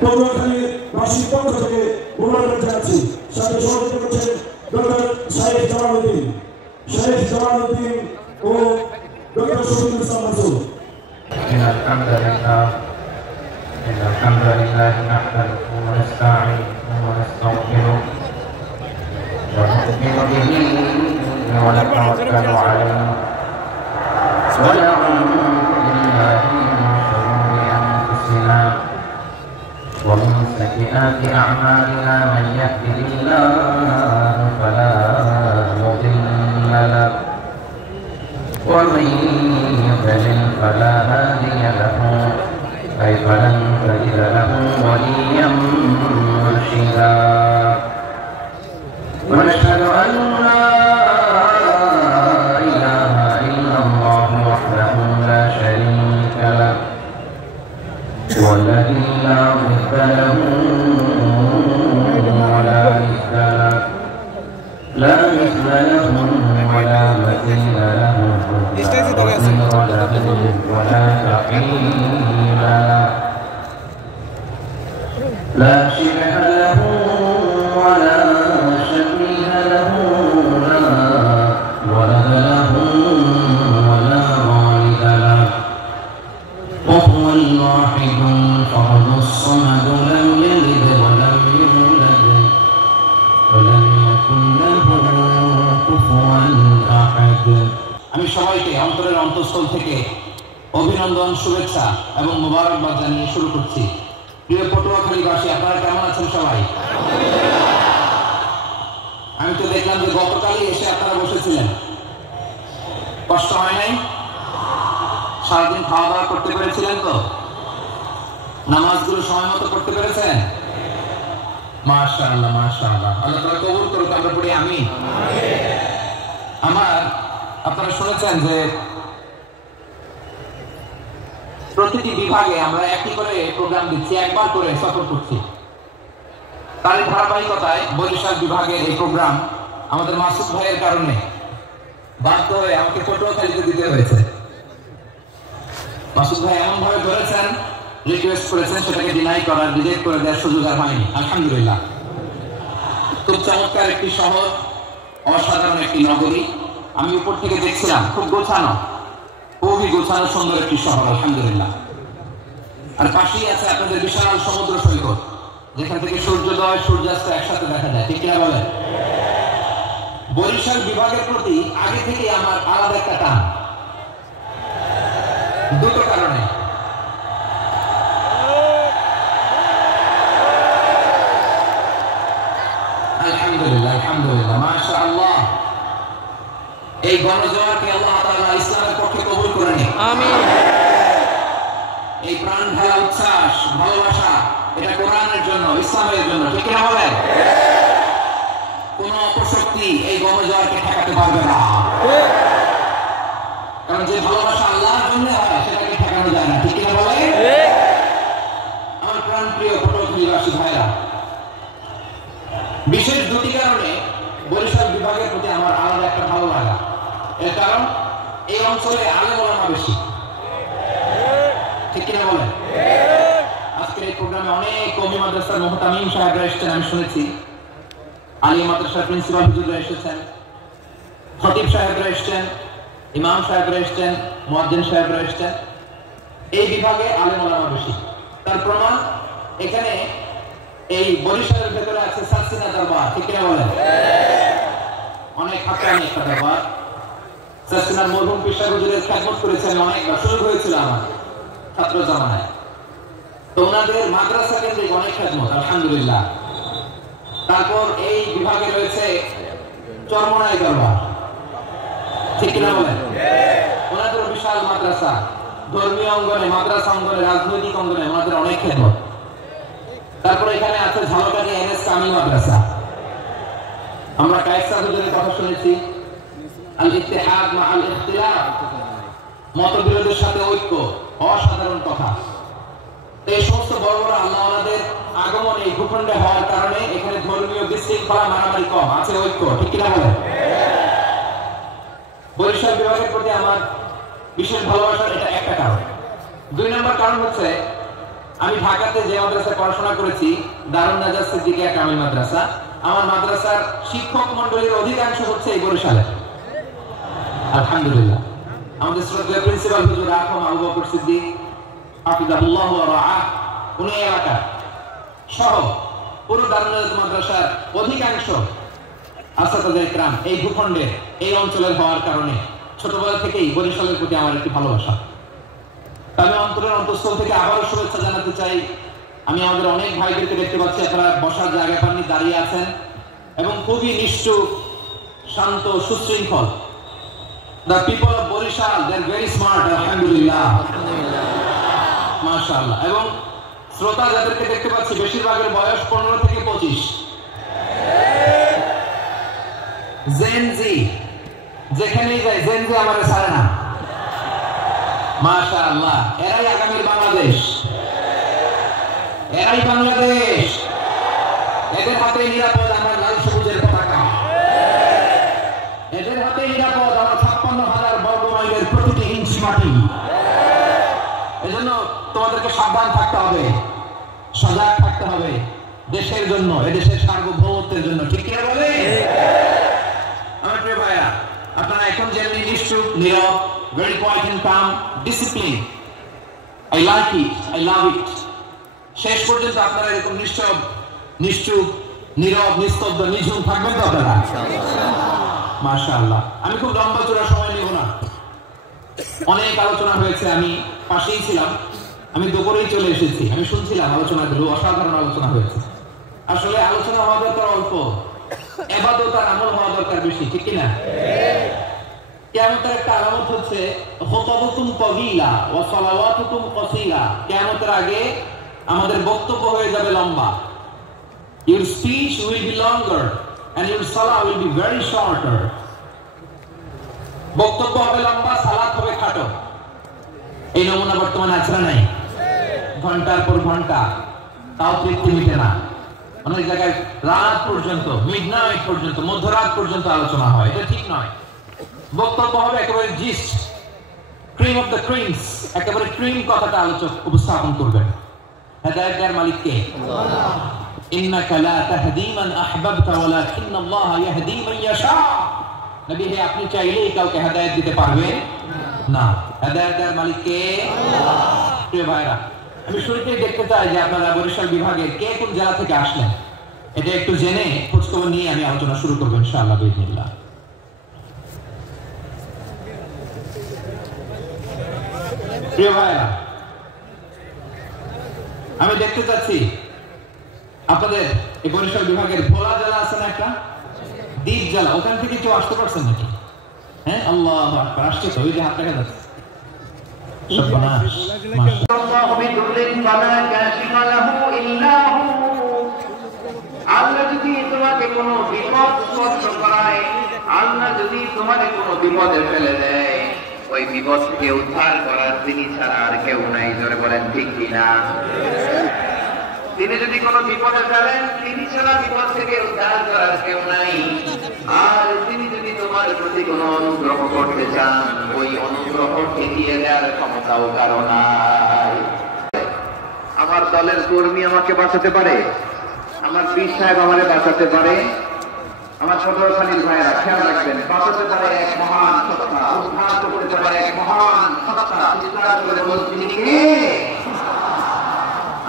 পটুয়াখালীবাসীর পক্ষ থেকে অভিনন্দন জানাচ্ছি। সাথে সহযোগিতা করছেন ডক্টর শাহেদ জামালউদ্দিন ও ডক্টর শহীদুল ইসলাম মাসুদ। الحمد لله نحمده ونستعينه ونستغفره ونؤمن به ونتوكل عليه ونعوذ بالله من شرور انفسنا ومن سيئات اعمالنا من يهده الله فلا مضل له ومن يضلل فلا هادي له فلن تجد له وليا مرشدا ونشهد أن لا إله إلا الله وحده لا شريك له والذي لا ضد له ولا ند له لا مثل له ولا مثيل له ولا كفيل له لا شبه له ولا شبيه له لا ولد له ولا والد له وهو الواحد الفرد الصمد لم يلد ولم يولد ولم يكن له كفوا أحد। আমি সবাইকে অন্তরের অন্তঃস্থল থেকে অভিনন্দন, শুভেচ্ছা এবং মোবারকবাদ জানিয়ে শুরু করছি। প্রিয় পটুয়াখালীবাসী, আপনারা কেমন আছেন সবাই? আমি তো দেখলাম যে গতকালই এসে আপনারা বসেছিলেন, কষ্ট হয় নাই? সারাদিন খাওয়া দাওয়া করতে পেরেছিলেন তো? নামাজগুলো সময় মতো করতে পেরেছেন? মাশাআল্লাহ মাশাআল্লাহ, আল্লাহ তাআলা কবুল করুক। আমরা পড়ি আমিন। আমার আপনারা শুনেছেন যে প্রতিটি বিভাগে আমরা একটি করে প্রোগ্রাম দিচ্ছি, একবার করে সফর করছি। তার ধারাবাহিকতায় বরিশাল বিভাগের এই প্রোগ্রাম আমাদের মাসুদ ভাইয়ের কারণে বাধ্য হয়ে আমাকে পটুয়াখালীতে দিতে হয়েছে। মাসুদ ভাই এমন ভাবে ধরেছেন, রিকোয়েস্ট করেছেন, সেটাকে ডিনাই করার, রিজেক্ট করে দেওয়ার সুযোগ আর হয়নি। আলহামদুলিল্লাহ, খুব চমৎকার একটি শহর, অসাধারণ একটি নগরী। আমি উপর থেকে দেখছিলাম, খুব গোছানো, খুবই গোছানো সুন্দর একটি শহর, আলহামদুলিল্লাহ। আর পাশেই আছে আপনাদের বিশাল সমুদ্র সৈকত, যেখান থেকে সূর্যোদয় সূর্যাস্ত একসাথে দেখা যায়, ঠিক কিনা বলেন? বরিশাল বিভাগের প্রতি আগে থেকে আমার আলাদা একটা টান, দুটো কারণে। আলহামদুলিল্লাহ আলহামদুলিল্লাহ, মাশাআল্লাহ। এই গণজোয়ারকে আল্লাহ তাআলা ইসলামের পক্ষে কবুল করে নিন, আমিন। এই প্রাণ ঢালা উচ্ছ্বাস, ভালোবাসা, এটা কোরআনের জন্য, ইসলামের জন্য, ঠিক কিনা বলেন? কোন অপশক্তি এই গণজোয়ারকে ঠেকাতে পারবে না, কারণ যে ভালোবাসা আল্লাহর জন্য হয় সেটাকে ঠেকানো যায় না, ঠিক কিনা বলেন? আমার প্রাণ প্রিয় পটুয়াখালীবাসী ভাইরা, বিশেষ দুটি কারণে বরিশাল বিভাগের প্রতি আমার আলাদা একটা ভালো লাগা। এর কারণ, এই অঞ্চলে আলেম ওলামা বেশি, ঠিক কিনা বলেন? আজকের এই প্রোগ্রামে অনেক কওমি মাদ্রাসার মুহতামিম সাহেবরা এসেছেন, আমি শুনেছি। আলিয়া মাদ্রাসার প্রিন্সিপাল হুজুররা এসেছেন, খতিব সাহেবরা এসেছেন, ইমাম সাহেবরা এসেছেন, মুয়াজ্জিন সাহেবরা এসেছেন। এই বিভাগে আলেম ওলামা বেশি। তার প্রমাণ, এখানে এই বরিশালের ভেতরে আছে সাসিনা দরবার, ঠিক কিনা বলেন? অনেক হাক্কানি একটা দরবার। সাসিনার মরহুম পীর সাহেব হুজুরের খেদমত করেছেন অনেকবার, সুযোগ হয়েছিল আমার ছাত্র জামানায়। তো ওনাদের মাদ্রাসা কেন্দ্রিক অনেক খেদমত, আলহামদুলিল্লাহ। তারপর এই বিভাগে রয়েছে চরমনাই দরবার, ঠিক কিনা বলেন? ওনাদের বিশাল মাদ্রাসা, ধর্মীয় অঙ্গনে, মাদ্রাসা অঙ্গনে, রাজনৈতিক অঙ্গনে ওনাদের অনেক খেদমত। তারপরে এখানে আছে ঝালকাঠি এনএস কামিল মাদ্রাসা। আমরা কায়েসা হুজুরের কথা শুনেছি, আল ইত্তেহাদ মা আল ইখতিলাফ, মতবিরোধের সাথে ঐক্য, অসাধারণ কথা। এই সমস্ত বড় বড় আল্লাহ ওনাদের আগমন এই ভূখণ্ডে হওয়ার কারণে এখানে ধর্মীয় বিশৃঙ্খলা, মারামারি কম, আছে ঐক্য, ঠিক কিনা বলেন? বরিশাল বিভাগের প্রতি আমার বিশেষ ভালোবাসার এটা একটা কারণ। দুই নম্বর কারণ হচ্ছে আমি ঢাকাতে যে মাদ্রাসায় পড়াশোনা করেছি, দারুন নাজাত সিদ্দিকিয়া কামিল মাদ্রাসা, আমার মাদ্রাসার শিক্ষক মন্ডলীর অধিকাংশ হচ্ছে এই বরিশালে। আলহামদুলিল্লাহ। আমাদের শ্রদ্ধেয় প্রিন্সিপাল হুজুর আহম আবু বকর সিদ্দিক হাফিজাহুল্লাহ ওয়া রাআহ, উনি এলাকা সহ পুরো দারুন নাজাত মাদ্রাসার অধিকাংশ আসাতায়ে ইকরাম এই ভূখণ্ডে এই অঞ্চলের হওয়ার কারণে ছোটবেলা থেকেই বরিশালের প্রতি আমার একটি ভালোবাসা। আমি অন্তরের অন্তঃস্থল থেকে আবারও শুভেচ্ছা জানাতে চাই। আমি আমাদের অনেক ভাইদেরকে দেখতে পাচ্ছি, আপনারা বসার জায়গা পাননি, দাঁড়িয়ে আছেন এবং খুবই নিষ্ঠুর, শান্ত, সুশৃঙ্খল। The people of Borishal, they are very smart, alhamdulillah, মাশাআল্লাহ। এবং শ্রোতা যাদেরকে দেখতে পাচ্ছি বেশিরভাগের বয়স 15 থেকে 25। জেনজি যেখানেই যায়, জেনজি আমারে ছাড়ে না, মাশাআল্লাহ। এরাই আগামীর বাংলাদেশ, এরাই বাংলাদেশ। এদের হাতে নিরাপদ আমার লাল সবুজের পতাকা, এদের হাতে নিরাপদ আমার 56,000 বর্গ মাইলের প্রতিটি ইঞ্চি মাটি। এজন্য তোমাদেরকে সাবধান থাকতে হবে, সজাগ থাকতে হবে দেশের জন্য, এদেশের সার্বভৌমত্বের জন্য। ঠিক কিনা বলে? আমার প্রিয় ভাইয়া, আপনারা এখন যেমনি নিশ্চুপ, নীরব, very quiet and calm, discipline, I like it, I love it, শেষ পর্যন্ত আপনারা এরকম নিশ্চুপ, নীরব, নিস্তব্ধ, নিঝুম থাকবেন তো আপনারা? মাশাআল্লাহ। আমি খুব লম্বা চূড়া সময় নেব না, অনেক আলোচনা হয়েছে, আমি পাশেই ছিলাম, আমি দুপুরেই চলে এসেছি, আমি শুনছিলাম আলোচনাগুলো, অসাধারণ আলোচনা হয়েছে। আসলে আলোচনা হওয়া দরকার অল্প, ইবাদত আর আমল হওয়া দরকার বেশি, ঠিক কিনা? কিয়ামতের একটা আলামত হচ্ছে খুতাবুতুম তাওয়িলা ওয়া সালাওয়াতুতুম কাসীরা। কিয়ামতের আগে আমাদের বক্তব্য হয়ে যাবে লম্বা। Your speech will be longer and your salah will be very shorter. বক্তব্য হবে লম্বা, সালাত হবে খাটো। এই নমুনা বর্তমানে আছে না নাই? ঘন্টার পর ঘন্টা, তাও তৃপ্তি মিটে না। অনেক জায়গায় রাত পর্যন্ত, মিডনাইট পর্যন্ত, মধ্যরাত পর্যন্ত আলোচনা হয়, এটা ঠিক নয়। বক্তব্য হবে একেবারে gist, cream of the creams, একেবারে ক্রিম কথাটা আলোচক উপস্থাপন করবেন। হেদায়েতের মালিক কে? আল্লাহ। ইন্নাকা লা তাহদি মান আহবাবতা ওয়ালাকিন্নাল্লাহা ইয়াহদি মান ইয়াশা। নবী হে, আপনি চাইলেই কাউকে হেদায়েত দিতে পারবেন না, হেদায়েতের মালিক কে? আল্লাহ। প্রিয় ভাইরা, আমি শুরুতেই দেখতে চাই যে আপনারা বরিশাল বিভাগের কে কোন জেলা থেকে আসলেন, এটা একটু জেনে খোঁজখবর নিয়ে আমি আলোচনা শুরু করবো ইনশাআল্লাহ বিইজনিল্লাহ। প্রিয় ভাইরা, আমি দেখতে চাচ্ছি আপনাদের এই বরিশাল বিভাগের ভোলা জেলা আছে না একটা, দ্বীপ জেলা, ওখান থেকে কেউ আসতে পারছেন নাকি? হ্যাঁ, আল্লাহু আকবার, আসছে তো, ওই যে হাত দেখা যাচ্ছে। আল্লাহ যদি তোমাকে কোনো বিপদ স্পর্শ করায়, আল্লাহ যদি তোমাকে কোনো বিপদে ফেলে দেয়, ওই বিপদ থেকে উদ্ধার করার তিনি ছাড়া আর কেউ নাই। জোরে বলেন ঠিক কিনা? তিনি যদি কোনো বিপদে ফেলেন, তিনি ছাড়া বিপদ থেকে উদ্ধার করার কেউ নাই। আর তিনি যদি তোমার প্রতি কোনো অনুগ্রহ করতে চান, ওই অনুগ্রহ ঠেকিয়ে দেওয়ার ক্ষমতাও কারো নাই। আমার দলের কর্মী আমাকে বাঁচাতে পারে, আমার পীর সাহেব আমারে বাঁচাতে পারে, আমার সদরখানির ভাইয়েরা খেয়াল রাখবেন, বাঁচাতে পারে এক মহান সত্তা, উদ্ধার করতে পারে এক মহান সত্তা। চিৎকার করে বলছি কে?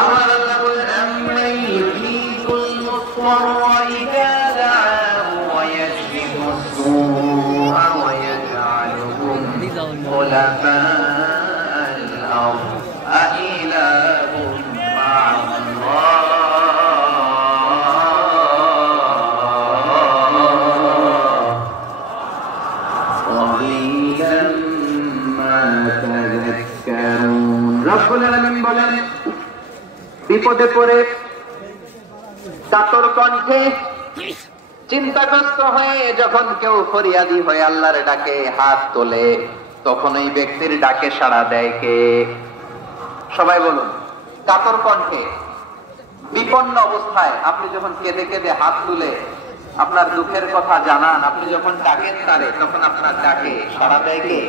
আমার আল্লাহ বলেন, আম্মান ইউজিবুল মুত্তারা ইযা দাআহু ওয়া ইয়াশফিস সুআ ওয়া ইয়াজআলুকুম খুলাফা'আল আরদ আইলাহুম মা'আল্লাহ। রব্বুল আলামিন বলেন, বিপদে পড়ে কাতর কণ্ঠে চিন্তাগ্রস্ত হয়ে যখন কেউ ফরিয়াদি হয়ে আল্লাহর ডাকে হাত তোলে, তখন এই ব্যক্তির ডাকে সাড়া দেয় কে? সবাই বলুন। কাতর কণ্ঠে, বিপন্ন অবস্থায় আপনি যখন কেঁদে কেঁদে হাত তুলে আপনার দুঃখের কথা জানান, আপনি যখন ডাকেন তারে, তখন আপনার ডাকে সাড়া দেয় কে?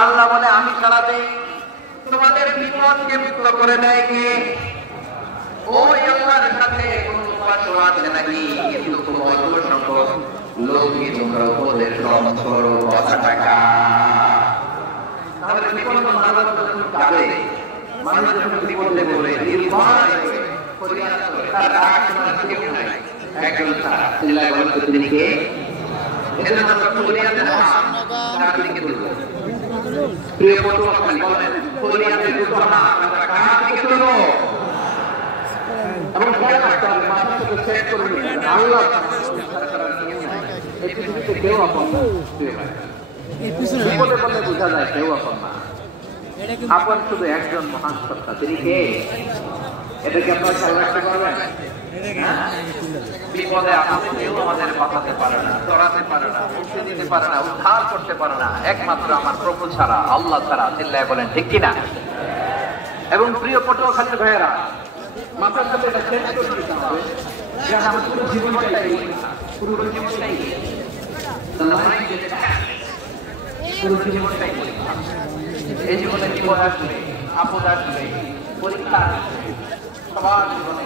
আল্লাহ বলে, আমি সাড়া দেই। তোমাদের বিপদকে মুক্ত করে দেয় কে? ওই আল্লাহর সাথে কোনো উপাস্য আছে নাকি? কিন্তু খুব অল্প সংখ্যক লোকই তোমরা উপদেশ গ্রহণ করো কথা টাকা। তাহলে বিপদ মানুষ যাবে, মানুষ যখন বিপদে পড়ে নির্ভয় ফরিয়াদ করে, তার ডাক শোনার কেউ নাই, একজন ছাড়া। চিল্লায় বলেন তো তিনি কে? এজন্য আমরা ফরিয়াদের হাত কার দিকে তুলব? প্রিয় পটুয়াখালী বলেন, ফরিয়াদের দুটো হাত আমরা কার দিকে তুলব? এবং খেয়াল রাখতে হবে, মাথার সাথে সেট করে নিতে হবে, আল্লাহ এই পৃথিবীতে কেউ আপন না। বিপদে পড়লে বোঝা যায় কেউ আপন না, আপন শুধু একজন মহান সত্তা। তিনি কে? এটাকে আপনারা খেয়াল রাখতে পারবেন? বিপদে আপদে কেউ আমাদের বাঁচাতে পারে না, চড়াতে পারে না, মুক্তি দিতে পারে না, উদ্ধার করতে পারে না, একমাত্র আমার প্রভু ছাড়া, আল্লাহ ছাড়া। চিল্লায় বলেন ঠিক কিনা? এবং প্রিয় পটুয়াখালীর ভাইয়েরা, মাথার সাথে এটা চেঞ্জ করে দিতে হবে যে আমার পুরো জীবনটাই, পুরো জীবনটাই, পুরো জীবনটাই এই জীবনে বিপদ আসবে, আপদ আসবে, পরীক্ষা আসবে, সবার জীবনে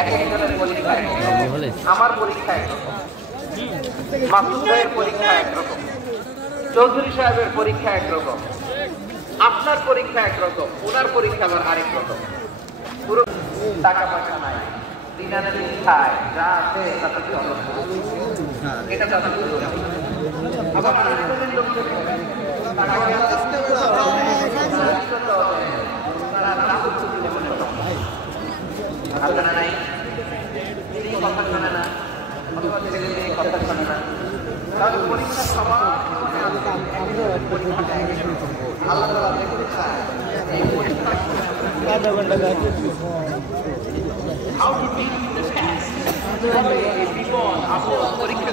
এক একজনের পরীক্ষা একরকম। আমার পরীক্ষা একরকম, মাসুদ ভাইয়ের পরীক্ষা একরকম, চৌধুরী সাহেবের পরীক্ষা একরকম, আপনার পরীক্ষা একরকম, ওনার পরীক্ষা আবার আরেক রকম। পুরো টাকা পয়সা নাই, দিনানে দিন খায়, যা আছে তাতে চলে, এটা তাদের আবার আরেকজনের লোক টাকা আপনারা নাই, তিনি কথা শোনে না, অথবা ছেলে মেয়ে কথা শোনে না, তাহলে পরীক্ষা সবার আল্লাহ বিপদ আপদ পরীক্ষা